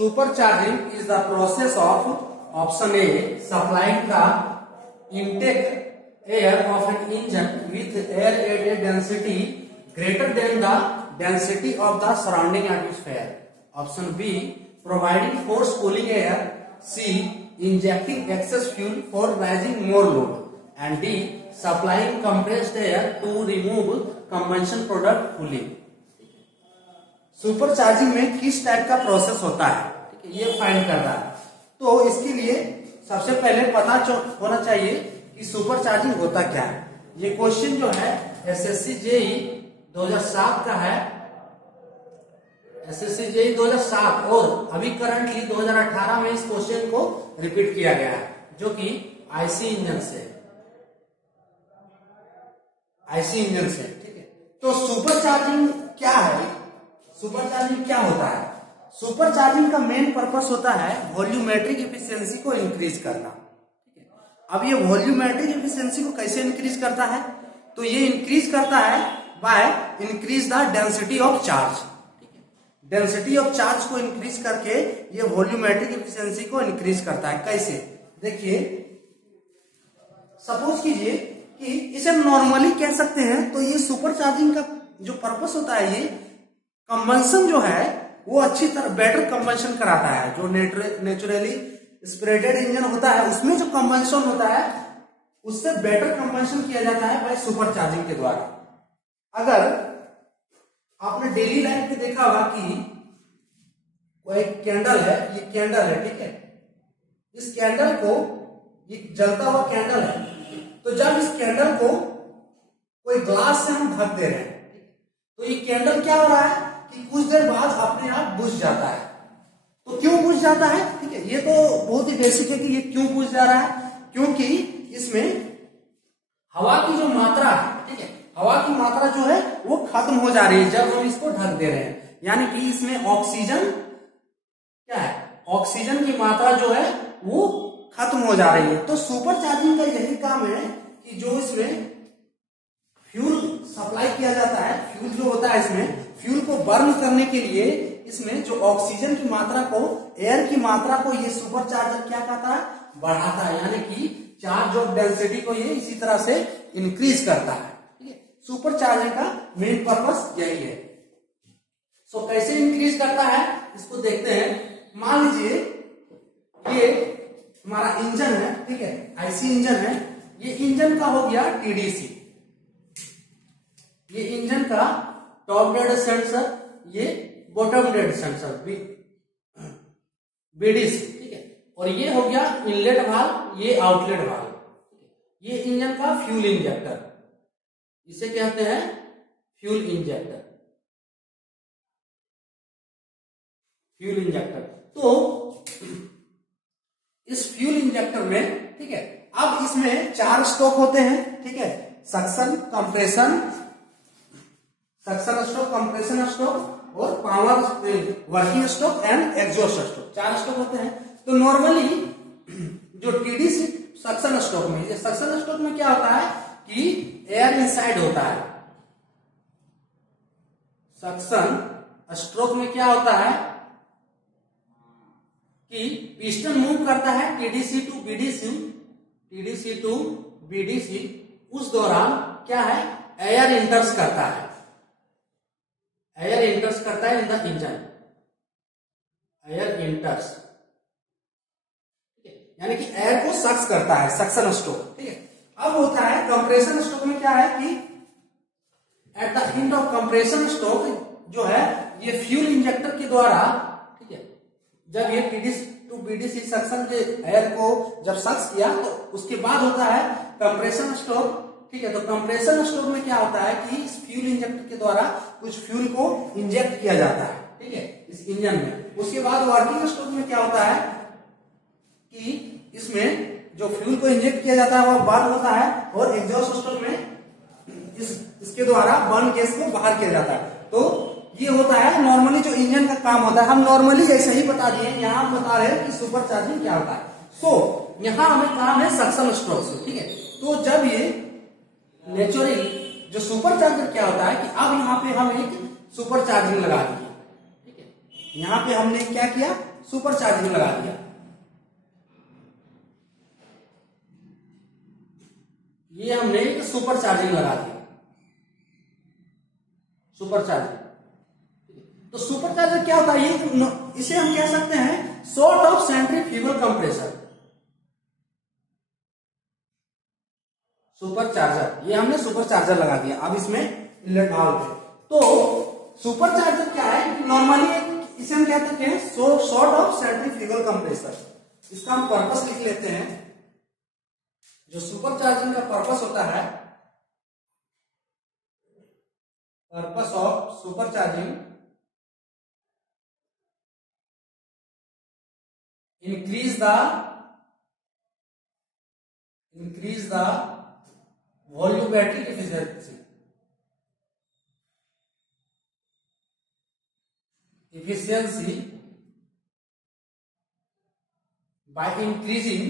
Supercharging is the process of option A, supplying the intake air of an engine with air at a density greater than the density of the surrounding atmosphere. Option B, providing force cooling air. C, injecting excess fuel for raising more load. And D, supplying compressed air to remove combustion product fully. Super charging में किस type का process होता है, ठीक है, ये find कर रहा है। तो इसके लिए सबसे पहले पता होना चाहिए कि सुपर चार्जिंग होता क्या है। ये क्वेश्चन जो है एसएससी जेई 2007 का है, एसएससी जेई 2007, और अभी करंटली 2018 में इस क्वेश्चन को रिपीट किया गया है, जो कि आईसी इंजन से, ठीक है। तो सुपर चार्जिंग क्या है, सुपर चार्जिंग क्या होता है? सुपर चार्जिंग का मेन पर्पस होता है वॉल्यूमेट्रिक एफिशिएंसी को इंक्रीज करना, ठीक है। अब ये वॉल्यूमेट्रिक एफिशिएंसी को कैसे इंक्रीज करता है? तो ये इंक्रीज करता है by increase the density of charge, ठीक है। डेंसिटी ऑफ चार्ज को इंक्रीज करके ये वॉल्यूमेट्रिक एफिशिएंसी को इंक्रीज करता है। कैसे? देखिए, सपोज कीजिए कि इसे नॉर्मली कह सकते हैं, तो ये सुपर चार्जिंग का जो पर्पस होता है, ये कंबंशन जो है वो अच्छी तरह बेटर कंबंशन कराता है। जो नेचुरली स्पिरेटेड इंजन होता है उसमें जो कंबंशन होता है उससे बेटर कंबंशन किया जाता है बाय सुपर चार्जिंग के द्वारा। अगर आपने डेली लाइफ में देखा होगा कि कोई कैंडल है, ये कैंडल है, ठीक है, इस कैंडल को, ये जलता हुआ कैंडल है, तो जब इस कैंडल को कोई ग्लास से हम ढक दे रहे हैं, तो ये कैंडल क्या हो रहा है कि कुछ देर बाद अपने आप बुझ जाता है। तो क्यों बुझ जाता है, ठीक है, ये तो बहुत ही बेसिक है कि ये क्यों बुझ जा रहा है, क्योंकि इसमें हवा की जो मात्रा है, ठीक है, हवा की मात्रा जो है वो खत्म हो जा रही है जब हम इसको ढक दे रहे हैं। यानी कि इसमें ऑक्सीजन क्या है, ऑक्सीजन की मात्रा जो है वो खत्म हो जा रही है। तो सुपर चार्जिंग का यही काम है कि जो इसमें फ्यूल सप्लाई किया जाता है, फ्यूल जो होता है, इसमें फ्यूल को बर्न करने के लिए इसमें जो ऑक्सीजन की मात्रा को, एयर की मात्रा को ये सुपर चार्जर क्या करता है, बढ़ाता है। यानी कि चार्ज ऑफ डेंसिटी को ये इसी तरह से इंक्रीज करता है, ठीक है। सुपर चार्जर का मेन पर्पस यही है। सो कैसे इंक्रीज करता है इसको देखते हैं। मान लीजिए ये हमारा इंजन है, ठीक है, आईसी इंजन है, ये इंजन का हो गया टीडीसी, ये इंजन का टॉप डेड सेंसर, ये बॉटम डेड सेंसर बीडीसी, ठीक है, और ये हो गया इनलेट वाल्व, ये आउटलेट वाल्व, ये इंजन का फ्यूल इंजेक्टर, इसे कहते हैं फ्यूल इंजेक्टर, फ्यूल इंजेक्टर। तो इस फ्यूल इंजेक्टर में, ठीक है, अब इसमें 4 स्ट्रोक होते हैं, ठीक है, suction, compression, suction stroke, compression stroke और power working stroke and exhaust stroke, 4 stroke होते हैं। तो नॉर्मली जो टीडीसी सक्शन स्ट्रोक में, ये सक्शन स्ट्रोक में क्या होता है कि एयर इनसाइड होता है। सक्शन स्ट्रोक में क्या होता है कि पिस्टन मूव करता है TDC to BDC, TDC to BDC, उस दौरान क्या है, एयर इंटर्स करता है, एयर इंटर्स करता है इन द इंजन, एयर इंटर्स, ठीक है, यानी कि एयर को सक्स करता है, सक्शन स्ट्रोक, ठीक है। अब होता है कंप्रेशन स्ट्रोक में क्या है कि at the end of compression stroke जो है ये फ्यूल इंजेक्टर के द्वारा, ठीक है, जब ये टीडीसी टू बीडीसी सक्शन के एयर को जब सक्स किया तो उसके बाद होता है कंप्रेशन स्ट्रोक, ठीक है। तो कंप्रेशन स्ट्रोक में क्या होता है कि इस फ्यूल इंजेक्टर के द्वारा कुछ फ्यूल को इंजेक्ट किया जाता है, ठीक है, इस इंजन में। उसके बाद वर्किंग स्ट्रोक में क्या होता है कि इसमें जो फ्यूल को इंजेक्ट किया जाता है वो बर्न होता है, और एग्जॉस्ट स्ट्रोक में इसके द्वारा बर्न गैस को बाहर किया जाता है। तो ये होता है नॉर्मली जो इंजन का काम होता है। हम नॉर्मली ऐसे ही बता दिए, यहाँ हम बता रहे हैं कि सुपर चार्जिंग क्या होता है। सो यहाँ हमें काम है सक्शन स्ट्रोक से, ठीक है। तो जब ये नेचुरली जो सुपर चार्जर क्या होता है कि अब यहाँ पे हम एक सुपर चार्जिंग लगा दिए, ठीक है, यहाँ पे हमने क्या किया, सुपर चार्जिंग लगा दिया। ये हमने एक सुपर चार्जिंग लगा दिया, सुपर चार्जिंग। तो सुपर चार्जर क्या होता है, ये इसे हम कह सकते हैं sort of centrifugal compressor. Super charger, ये हमने सुपर चार्जर लगा दिया। अब इसमें इनलेट वाल्व है। तो सुपर चार्जर क्या है, नॉर्मली इसे हम कहते हैं सॉर्ट ऑफ सेंट्रीफ्यूगल कंप्रेसर। इसका हम पर्पस लिख लेते हैं। जो सुपर चार्जिंग का पर्पस होता है, purpose of super charging, increase the volumetric efficiency by increasing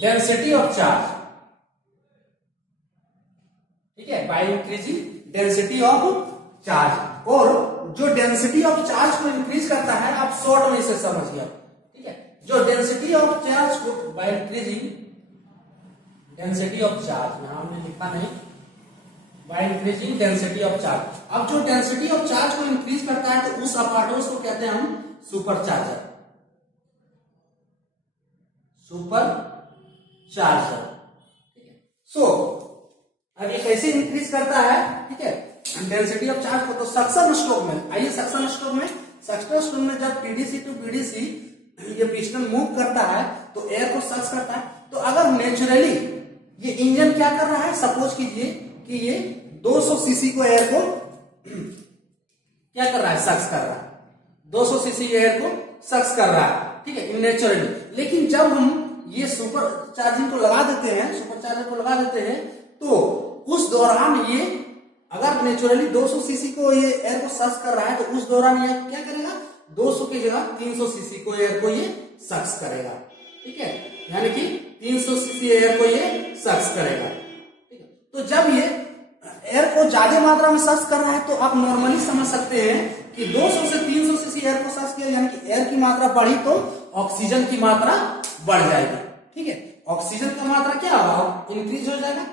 density of charge। ठीक है, by increasing density of charge. और जो डेंसिटी ऑफ चार्ज को इंक्रीज करता है, आप शॉर्ट में इसे समझिए। ठीक है, जो डेंसिटी ऑफ चार्ज को by increasing density of charge, यहां हमने लिखा नहीं, by increasing density of charge. अब जो डेंसिटी ऑफ चार्ज को इंक्रीज करता है तो उस अपार्टमेंट को कहते हैं हम सुपर चार्जर। Super charger. ठीक है, सो अब ये कैसे इंक्रीज करता है, ठीक है, डेंसिटी ऑफ चार्ज को। तो सक्शन स्ट्रोक में, आइए सक्शन स्ट्रोक में जब पीडीसी टू पीडीसी ये पिस्टन मूव करता है तो एयर को सक्स करता है। तो अगर नेचुरली ये इंजन क्या कर रहा है, सपोज कीजिए कि ये 200 सीसी को एयर को क्या कर रहा है, सक्स कर रहा है, 200 सीसी एयर को सक्स कर रहा है। ठीक है, नेचुरली। लेकिन जब हम ये सुपर चार्जिंग को लगा देते हैं, सुपर चार्जर को लगा देते हैं, तो उस दौरान ये अगर नेचुरली 200 सीसी को ये एयर को सक्स कर रहा है, तो उस दौरान ये क्या करेगा, 200 की जगह 300 सीसी को एयर को ये सक्स करेगा। ठीक है, यानी कि 300 सीसी एयर को ये सक्स करेगा। ठीक है, तो जब ये एयर को ज्यादा मात्रा में सक्स कर रहा है, तो आप नॉर्मली समझ सकते हैं कि 200 से 300 सीसी एयर को सक्स किया, यानी कि एयर की मात्रा बढ़ी तो ऑक्सीजन की मात्रा बढ़ जाएगी। ठीक है, ऑक्सीजन का मात्रा क्या होगा, इंक्रीज हो जाएगा।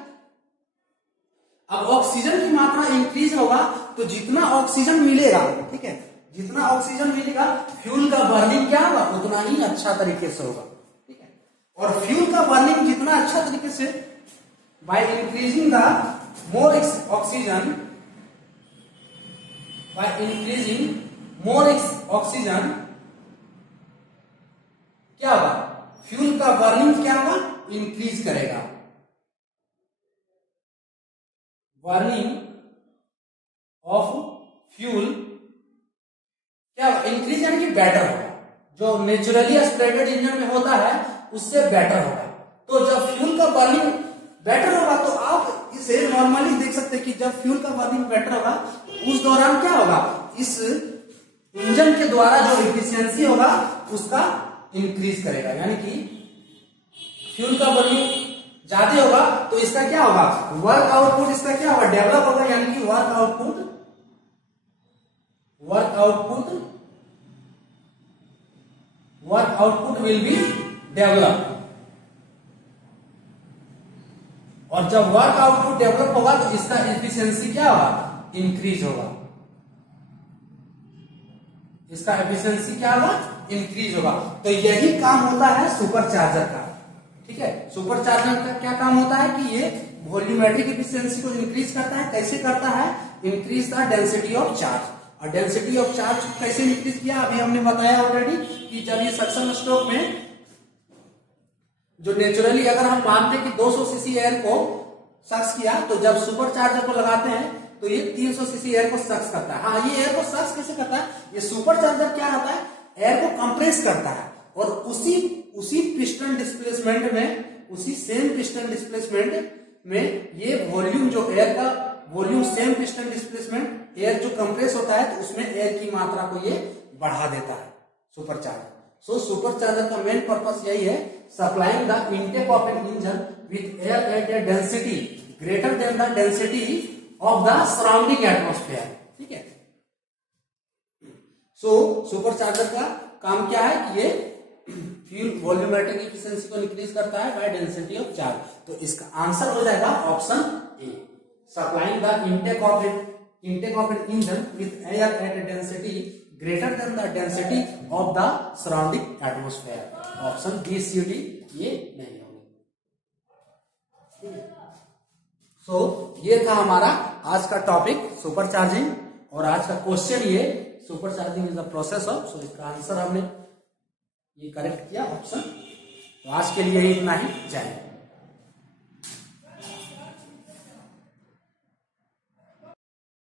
अब ऑक्सीजन की मात्रा इंक्रीज होगा तो जितना ऑक्सीजन मिलेगा, ठीक है, जितना ऑक्सीजन मिलेगा, फ्यूल का बर्निंग क्या होगा, उतना ही अच्छा तरीके से होगा। ठीक है, और फ्यूल का बर्निंग जितना अच्छा तरीके से, by increasing the more oxygen, by increasing more oxygen, क्या होगा, फ्यूल का बर्निंग क्या होगा, इंक्रीज करेगा। बर्निंग ऑफ फ्यूल क्या इंक्रीज, यानी कि बेटर होगा। जो नेचुरली एस्पिरेटेड इंजन में होता है उससे बेटर होगा। तो जब फ्यूल का बर्निंग बेटर होगा तो आप इसे नॉर्मली देख सकते हैं कि जब फ्यूल का बर्निंग बेटर होगा उस दौरान क्या होगा, इस इंजन के द्वारा जो एफिशिएंसी होगा उसका इंक्रीज करेगा। यानी कि फ्यूल का बर्निंग ज्यादा होगा तो इसका क्या होगा, वर्क आउटपुट इसका क्या होगा, डेवलप होगा। यानी कि work output will be develop. और जब वर्क आउटपुट डेवलप होगा तो इसका एफिशिएंसी क्या होगा, इंक्रीज होगा। इसका एफिशिएंसी क्या होगा, इंक्रीज होगा। तो यही काम होता है सुपर चार्जर का। ठीक है, सुपर चार्जर का क्या काम होता है कि ये वॉल्यूमेट्रिक एफिशिएंसी को इंक्रीज करता है। कैसे करता है, increase the density of charge. और डेंसिटी ऑफ चार्ज कैसे इंक्रीज किया, अभी हमने बताया ऑलरेडी कि जब ये सक्शन स्ट्रोक में जो नेचुरली अगर हम मानते हैं कि 200 सीसी एयर को सक्स किया, तो जब सुपर चार्जर को लगाते हैं तो ये 300 सीसी एयर को सक्स करता है। हाँ, ये एयर को सक्स कैसे करता है, ये सुपर चार्जर क्या होता है, एयर को कंप्रेस करता है और उसी पिस्टन डिस्प्लेसमेंट में, उसी सेम पिस्टन डिस्प्लेसमेंट में ये वॉल्यूम जो एयर का volume, same piston displacement, air जो कंप्रेस होता है तो उसमें एयर की मात्रा को ये बढ़ा देता है supercharger. So supercharger का मेन पर्पस यही है, supplying the intake of an engine with air at a density greater than the density of the surrounding atmosphere. ठीक है। सो सुपर चार्जर का काम क्या है कि ये फ्यूल वॉल्यूमेट्रिक एफिशिएंसी को इंक्रीज करता है बाय डेंसिटी ऑफ चार्ज। तो इसका आंसर हो जाएगा option A, supplying the intake of an engine with air at density greater than the density of the surrounding atmosphere. Option B C D ये नहीं होंगे। सो ये था हमारा आज का टॉपिक सुपर चार्जिंग, और आज का क्वेश्चन ये supercharging is the process of. So इसका आंसर हमने ये करेक्ट किया ऑप्शन। तो आज के लिए इतना ही, जय हिंद।